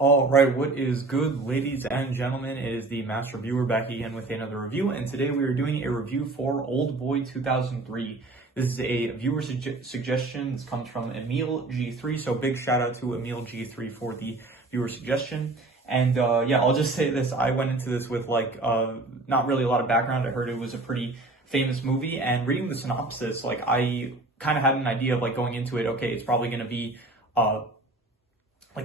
All right, what is good, ladies and gentlemen? It is the Master Reviewer back again with another review, and today we are doing a review for Oldboy 2003. This is a viewer suggestion. This comes from Emil G3, so big shout out to Emil G3 for the viewer suggestion. And yeah, I'll just say this: I went into this with not really a lot of background. I heard it was a pretty famous movie, and reading the synopsis, I kind of had an idea of going into it. Okay, it's probably going to be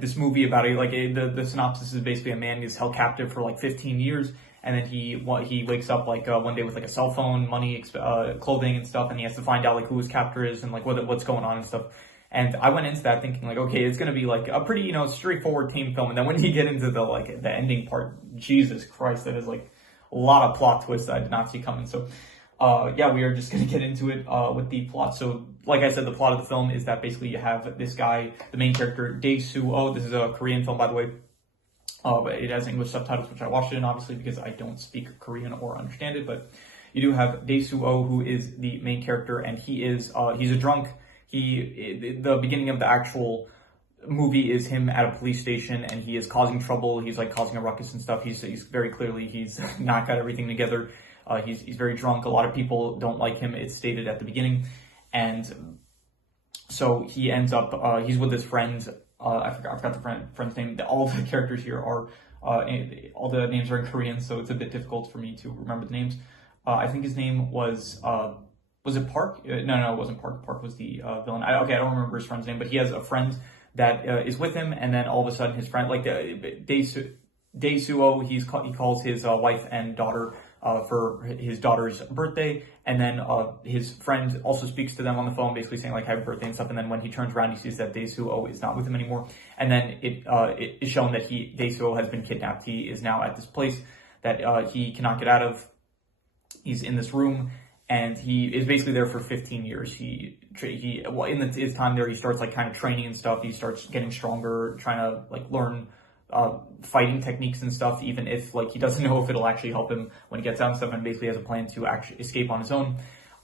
this movie about the synopsis is basically a man is held captive for 15 years, and then he wakes up one day with a cell phone, money, clothing and stuff, and he has to find out who his captor is and what's going on and stuff. And I went into that thinking okay, it's gonna be a pretty straightforward team film, and then when you get into the ending part, Jesus Christ, that is a lot of plot twists that I did not see coming. So yeah, we are just going to get into it with the plot. So, like I said, the plot of the film is that basically you have this guy, the main character, Dae-soo. This is a Korean film, by the way. But it has English subtitles, which I watched it in, obviously, because I don't speak Korean or understand it. But you do have Dae-soo, who is the main character, and he's a drunk. The beginning of the actual movie is him at a police station, and he is causing trouble. He's causing a ruckus and stuff. He's very clearly, he's not got everything together. He's very drunk. A lot of people don't like him. It's stated at the beginning. And so he ends up, he's with his friend. I forgot the friend's name. All the characters here are, all the names are in Korean, so it's a bit difficult for me to remember the names. I think his name was it Park? No, it wasn't Park. Park was the villain. I don't remember his friend's name, but he has a friend that is with him, and then all of a sudden his friend, Dae-soo, he calls his wife and daughter for his daughter's birthday, and then his friend also speaks to them on the phone, basically saying happy birthday and stuff. And then when he turns around, he sees that Dae-soo is not with him anymore, and then it is shown that Dae-soo has been kidnapped. He is now at this place that he cannot get out of. He's in this room, and he is basically there for 15 years. In his time there, he starts kind of training and stuff. He starts getting stronger, trying to learn fighting techniques and stuff, even if he doesn't know if it'll actually help him when he gets out and stuff, and basically has a plan to actually escape on his own.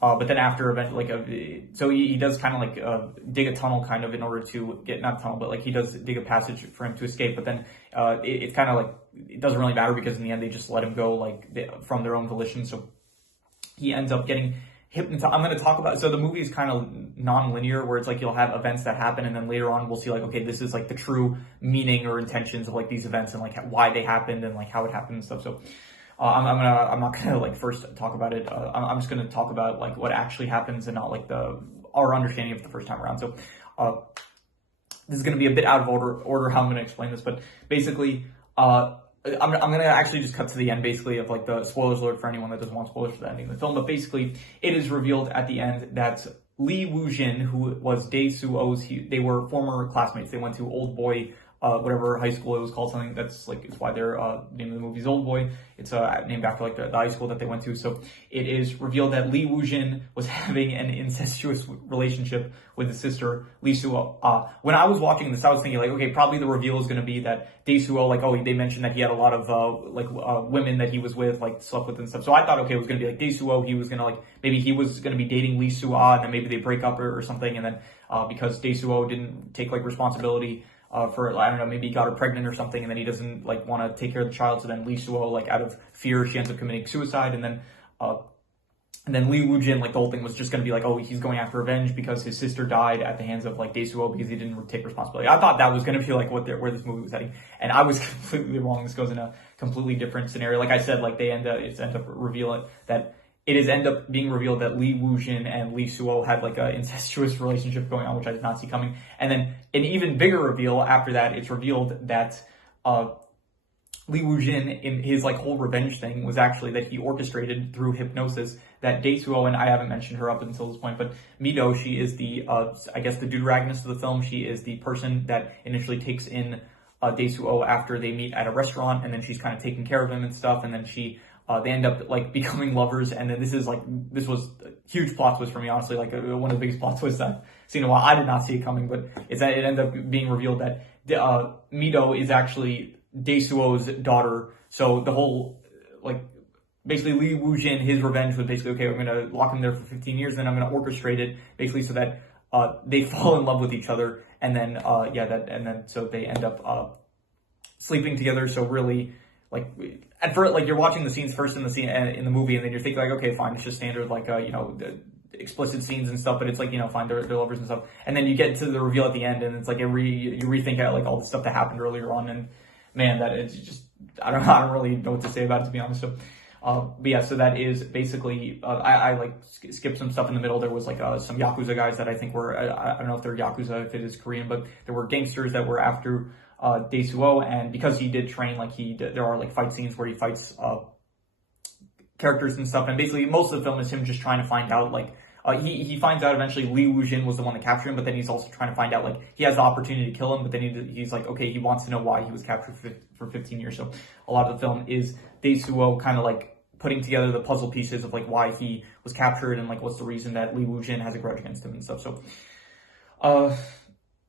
But then after so he does kind of dig a tunnel kind of in order to get, not a tunnel, but he does dig a passage for him to escape. But then it's kind of it doesn't really matter, because in the end they just let him go from their own volition. So he ends up getting hypnotized. I'm going to talk about, so the movie is kind of non-linear, where it's you'll have events that happen, and then later on we'll see okay, this is the true meaning or intentions of these events, and why they happened, and how it happened and stuff. So I'm not gonna first talk about it. I'm just gonna talk about what actually happens, and not our understanding of the first time around. So this is gonna be a bit out of order how I'm gonna explain this, but basically I'm going to actually just cut to the end, basically, of the spoilers alert for anyone that doesn't want spoilers for the ending of the film. But basically, it is revealed at the end that Lee Woo-jin, who was Dae-soo's, they were former classmates. They went to Oldboy, whatever high school it was called, something that's it's why their name of the movie is Oldboy. It's named after the high school that they went to. So it is revealed that Lee Woo-jin was having an incestuous relationship with his sister Lee Soo. When I was watching this, I was thinking okay, probably the reveal is going to be that Dae-soo, they mentioned that he had a lot of women that he was with, slept with and stuff. So I thought it was going to be Dae-soo, he was going to maybe he was going to be dating Lee Soo, and then maybe they break up or something, and then because Dae-soo didn't take responsibility for, I don't know, maybe he got her pregnant or something, and then he doesn't want to take care of the child. So then Lee Soo, out of fear, she ends up committing suicide, and then Lee Woo-jin, the whole thing was just going to be he's going after revenge because his sister died at the hands of Dae-soo, because he didn't take responsibility. I thought that was going to be where this movie was heading, and I was completely wrong. This goes in a completely different scenario. Like I said, it ends up revealing that. It is end up being revealed that Lee Woo-jin and Lee Soo had an incestuous relationship going on, which I did not see coming. And then an even bigger reveal after that, it's revealed that Lee Woo-jin, in his whole revenge thing, was actually that he orchestrated through hypnosis that Dae-soo, and I haven't mentioned her up until this point, but Mido, she is the I guess the deuteragonist of the film. She is the person that initially takes in Dae-soo after they meet at a restaurant, and then she's kind of taking care of him and stuff, and then they end up becoming lovers. And then this was a huge plot twist for me, honestly, one of the biggest plot twists I've seen in a while. I did not see it coming, but it's that it ended up being revealed that Mido is actually Dae-soo's daughter. So the whole basically Lee Woo-jin, his revenge was basically, okay, I'm going to lock him there for 15 years, then I'm going to orchestrate it basically so that they fall in love with each other, and then so they end up sleeping together. So really, like at first, like you're watching the scenes first in the movie, and then you're thinking like, okay, fine, it's just standard like the explicit scenes and stuff, but it's like, fine, they're lovers and stuff. And then you get to the reveal at the end, and it's like you rethink out like all the stuff that happened earlier on, and man, that is just I don't really know what to say about it, to be honest. So. But yeah, so that is basically, I like skipped some stuff in the middle. There was like some Yakuza guys that I think were, I don't know if they're Yakuza, if it is Korean, but there were gangsters that were after Daisuo, and because he did train, like there are like fight scenes where he fights characters and stuff, and basically most of the film is him just trying to find out, like, he finds out eventually Li Wujin was the one that captured him, but then he's also trying to find out, like, he has the opportunity to kill him, but then he's like, okay, he wants to know why he was captured for 15 years. So a lot of the film is Daisuo kind of like putting together the puzzle pieces of like why he was captured and like what's the reason that Li Wujin has a grudge against him and stuff. So,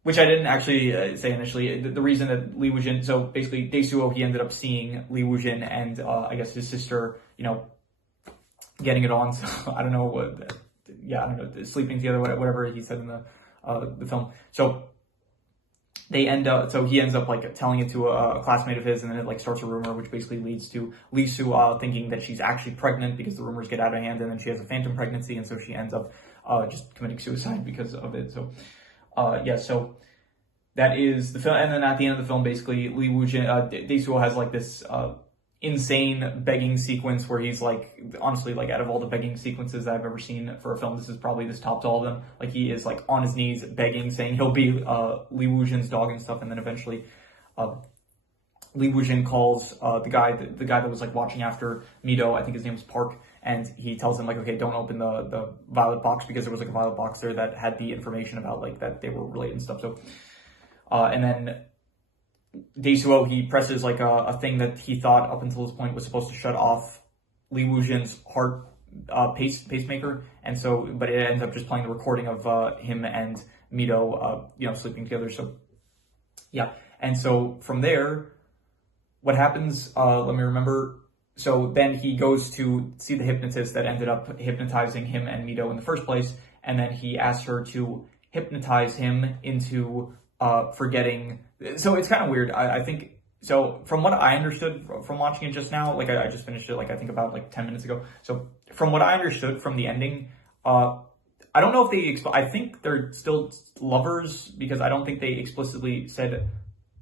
which I didn't actually say initially. The reason that Li Wujin, so basically Daisuo, he ended up seeing Li Wujin and I guess his sister, getting it on. So I don't know what, I don't know, sleeping together, whatever he said in the film. So he ends up like telling it to a classmate of his, and then it like starts a rumor, which basically leads to Lee Su thinking that she's actually pregnant because the rumors get out of hand, and then she has a phantom pregnancy, and so she ends up just committing suicide because of it. So so that is the film, and then at the end of the film, basically Li Wujin, Daisuo has like this insane begging sequence where he's like, honestly, like out of all the begging sequences that I've ever seen for a film, this is probably this tops all of them. Like he is like on his knees begging, saying he'll be Li Wujin's dog and stuff, and then eventually Li Wujin calls the guy that was like watching after Mido, I think his name was Park, and he tells him like, okay, don't open the violet box, because there was like a violet box there that had the information about like that they were related and stuff. So and then Daisuo, he presses like a thing that he thought up until this point was supposed to shut off Li Wujin's heart pacemaker, and so, but it ends up just playing the recording of him and Mido, sleeping together. So yeah, and so from there, what happens? Let me remember. So then he goes to see the hypnotist that ended up hypnotizing him and Mido in the first place, and then he asks her to hypnotize him into forgetting. So it's kind of weird. I think, so from what I understood from watching it just now, like I just finished it, like I think about like 10 minutes ago. So from what I understood from the ending, I don't know if I think they're still lovers, because I don't think they explicitly said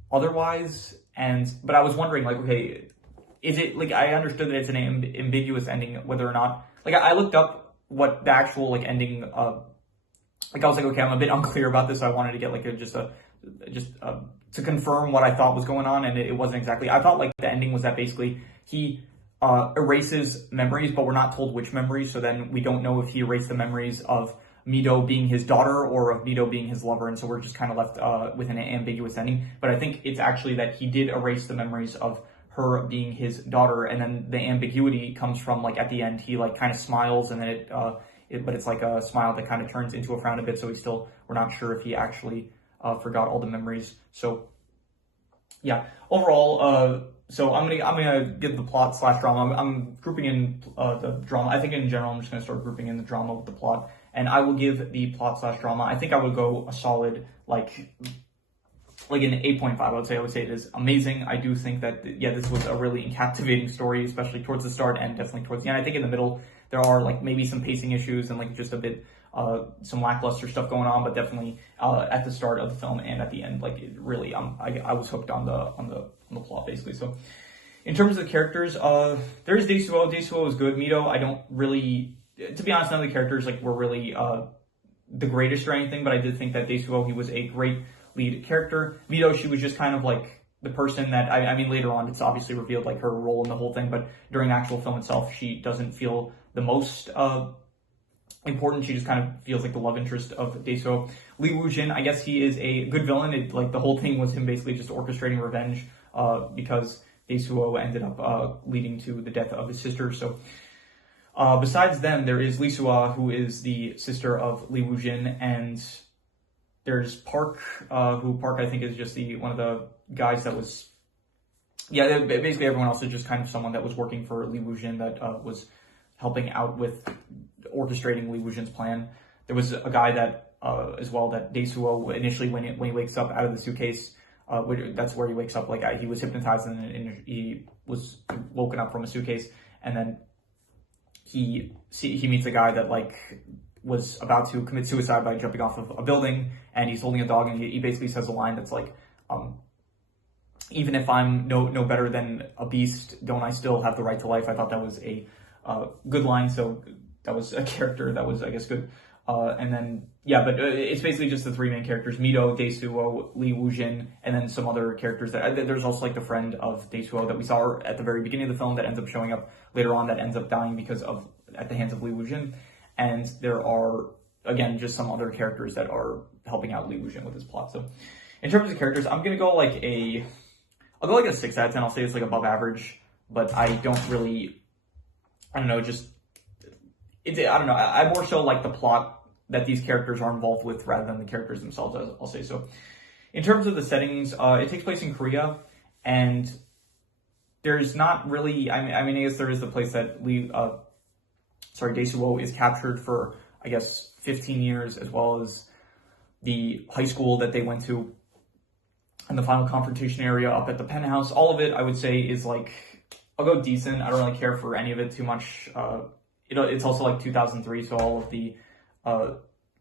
otherwise. But I was wondering, like, okay, is it, like, I understood that it's an ambiguous ending, whether or not, like, I looked up what the actual, like, ending, like, I was like, okay, I'm a bit unclear about this, so I wanted to get, like, to confirm what I thought was going on, and it wasn't exactly. I thought like the ending was that basically he erases memories, but we're not told which memories, so then we don't know if he erased the memories of Mido being his daughter or of Mido being his lover, and so we're just kind of left with an ambiguous ending. But I think it's actually that he did erase the memories of her being his daughter, and then the ambiguity comes from like at the end he like kind of smiles, and then but it's like a smile that kind of turns into a frown a bit, so we're not sure if he actually forgot all the memories. So yeah, overall, so I'm gonna give the plot / drama. I'm grouping in the drama. I think in general I'm just gonna start grouping in the drama with the plot, and I will give the plot / drama. I think I would go a solid like an 8.5. I would say it is amazing. I do think that this was a really captivating story, especially towards the start and definitely towards the end. I think in the middle there are like maybe some pacing issues and like just a bit some lackluster stuff going on, but definitely at the start of the film and at the end, like it really, I was hooked on the plot basically. So in terms of the characters, there is Daisuo. Daisuo is good. Mido, I don't really, to be honest, none of the characters like were really the greatest or anything, but I did think that Daisuo, he was a great lead character. Mido, she was just kind of like the person that, I mean, later on, it's obviously revealed like her role in the whole thing, but during the actual film itself, she doesn't feel the most important. She just kind of feels like the love interest of Daisuo. Li Wujin, I guess he is a good villain. Like the whole thing was him basically just orchestrating revenge because Daisuo ended up leading to the death of his sister. So besides them, there is Li Sua, who is the sister of Li Wujin, and there's Park, who Park I think is just one of the guys that was, basically everyone else is just kind of someone that was working for Li Wujin that was helping out with orchestrating Li Wujin's plan. There was a guy that as well that Daisuo initially when he wakes up out of the suitcase, That's where he wakes up. Like he was hypnotized and he was woken up from a suitcase, and then he meets a guy that like was about to commit suicide by jumping off of a building, and he's holding a dog, and he basically says a line that's like, even if I'm no better than a beast, don't I still have the right to life? I thought that was a good line. So that was a character that was, I guess, good. And then, yeah, but it's basically just the three main characters, Mito, Daisuo, Li Wujin, and then some other characters. There's also like the friend of Daisuo that we saw at the very beginning of the film that ends up showing up later on, that ends up dying at the hands of Li Wujin. And there are, again, just some other characters that are helping out Li Wujin with his plot. So in terms of characters, I'm going to go like I'll go like a 6 out of 10. I'll say it's like above average, but I don't know, I don't know. I more so like the plot that these characters are involved with rather than the characters themselves, I'll say. So in terms of the settings, it takes place in Korea, and there's not really, I mean, I guess there is the place that Daisuo is captured for, I guess, 15 years, as well as the high school that they went to, and the final confrontation area up at the penthouse. All of it, I would say, is like, I'll go decent. I don't really care for any of it too much. It's also like 2003, so all of the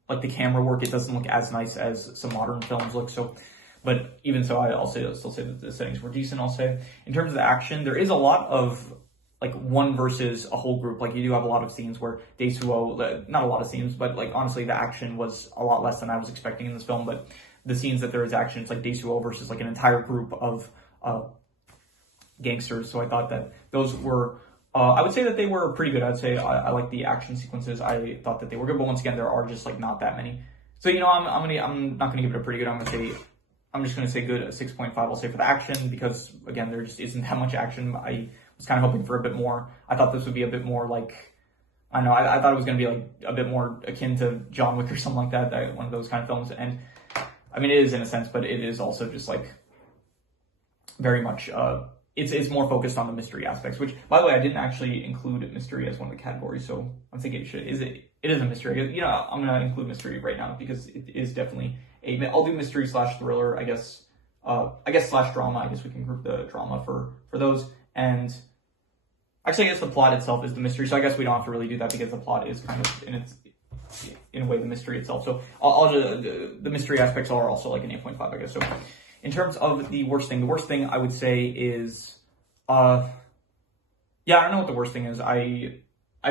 like the camera work, it doesn't look as nice as some modern films look. So, but even so, I'll still say that the settings were decent. I'll say in terms of the action, there is a lot of like one versus a whole group. Like you do have a lot of scenes where Daisuo, not a lot of scenes, but like honestly, the action was a lot less than I was expecting in this film. But the scenes that there is action, it's like Daisuo versus like an entire group of gangsters. So I thought that those were, I would say that they were pretty good. I'd say I like the action sequences. I thought that they were good, but once again, there are just like not that many. So I'm not gonna give it a pretty good. I'm just gonna say good, a 6.5. I'll say for the action, because again, there just isn't that much action. I was kind of hoping for a bit more. I thought this would be a bit more like, I don't know, I thought it was gonna be like a bit more akin to John Wick or something like that, one of those kind of films. And I mean, it is in a sense, but it is also just like very much, it's more focused on the mystery aspects, which, by the way, I didn't actually include mystery as one of the categories, so I'm thinking it is a mystery. I'm going to include mystery right now because it is definitely I'll do mystery / thriller, I guess / drama. I guess we can group the drama for those. And actually, I guess the plot itself is the mystery, so I guess we don't have to really do that because the plot is kind of in a way the mystery itself. So the mystery aspects are also like an 8.5, I guess. So in terms of the worst thing I would say is, I don't know what the worst thing is. I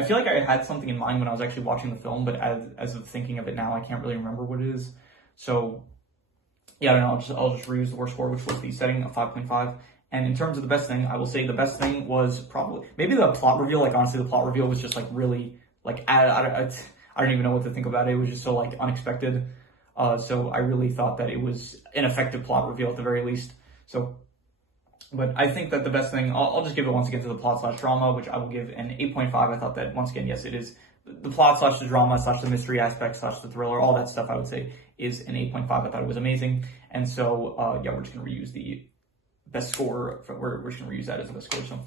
feel like I had something in mind when I was actually watching the film, but as of thinking of it now, I can't really remember what it is. So yeah, I don't know. I'll just reuse the worst score, which was the setting of 5.5. And in terms of the best thing, I will say the best thing was probably maybe the plot reveal. Like honestly, the plot reveal was just like really like I don't even know what to think about it. It was just so like unexpected. So I really thought that it was an effective plot reveal at the very least. So, but I think that the best thing, I'll just give it once again to the plot / drama, which I will give an 8.5. I thought that once again, yes, it is the plot / the drama / the mystery aspect / the thriller, all that stuff I would say is an 8.5. I thought it was amazing. And so, we're just going to reuse the best score. We're just going to reuse that as the best score. So,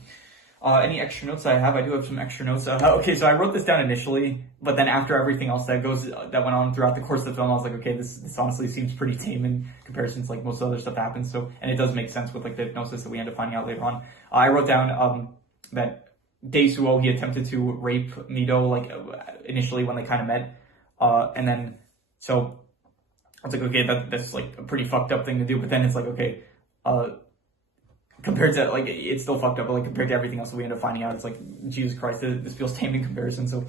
any extra notes I have? I do have some extra notes. Okay, so I wrote this down initially, but then after everything else that went on throughout the course of the film, I was like, okay, this honestly seems pretty tame in comparison to like most other stuff that happens. So, and it does make sense with like the hypnosis that we end up finding out later on. I wrote down that Daisuo, he attempted to rape Mito like initially when they kind of met, and then so I was like, okay, that's like a pretty fucked up thing to do. But then it's like, okay, compared to, like, it's still fucked up, but, like, compared to everything else that we end up finding out, it's like, Jesus Christ, this feels tame in comparison. So,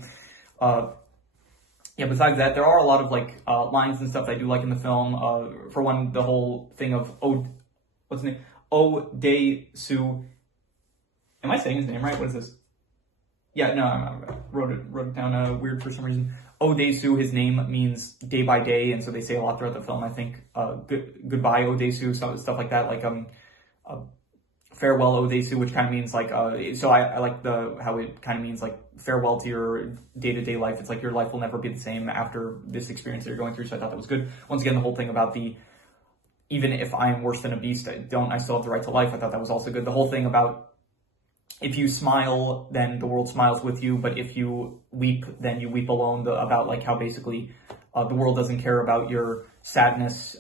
besides that, there are a lot of, like, lines and stuff I do like in the film. For one, the whole thing of, what's his name? Dae-soo. Am I saying his name right? What is this? Yeah, no, I wrote it down weird for some reason. Dae-soo, his name means day by day, and so they say a lot throughout the film, I think. Goodbye, Dae-soo, stuff like that, like, farewell, Dae-soo, which kind of means like, so I like how it kind of means like farewell to your day-to-day life. It's like your life will never be the same after this experience that you're going through. So I thought that was good. Once again, the whole thing about even if I'm worse than a beast, I still have the right to life. I thought that was also good. The whole thing about if you smile, then the world smiles with you. But if you weep, then you weep alone. About like how basically the world doesn't care about your sadness.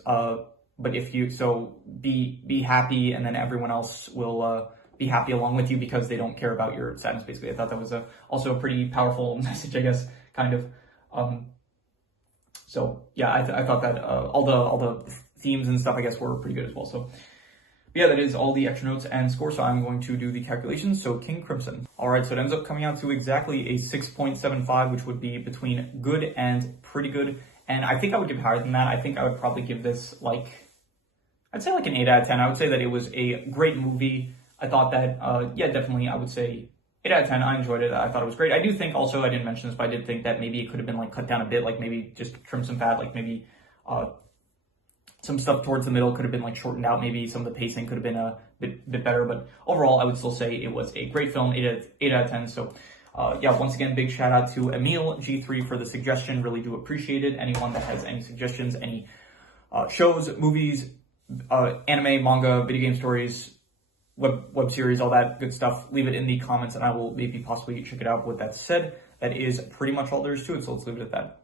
but if you, so be happy, and then everyone else will be happy along with you because they don't care about your sadness, basically. I thought that was also a pretty powerful message, I guess, kind of. So yeah, I thought that all the themes and stuff, I guess, were pretty good as well. So yeah, that is all the extra notes and score. So I'm going to do the calculations. So King Crimson. All right, so it ends up coming out to exactly a 6.75, which would be between good and pretty good. And I think I would give higher than that. I think I would probably give this I'd say like an 8 out of 10. I would say that it was a great movie. I thought that, yeah, definitely, I would say 8 out of 10. I enjoyed it. I thought it was great. I do think also, I didn't mention this, but I did think that maybe it could have been like cut down a bit, like maybe just trim some fat, like maybe some stuff towards the middle could have been like shortened out. Maybe some of the pacing could have been a bit better. But overall, I would still say it was a great film, 8 out of 10. So yeah, once again, big shout out to Emil G3 for the suggestion. Really do appreciate it. Anyone that has any suggestions, any shows, movies, anime, manga, video game stories, web series, all that good stuff, leave it in the comments and I will maybe possibly check it out. With that said, that is pretty much all there is to it, so let's leave it at that.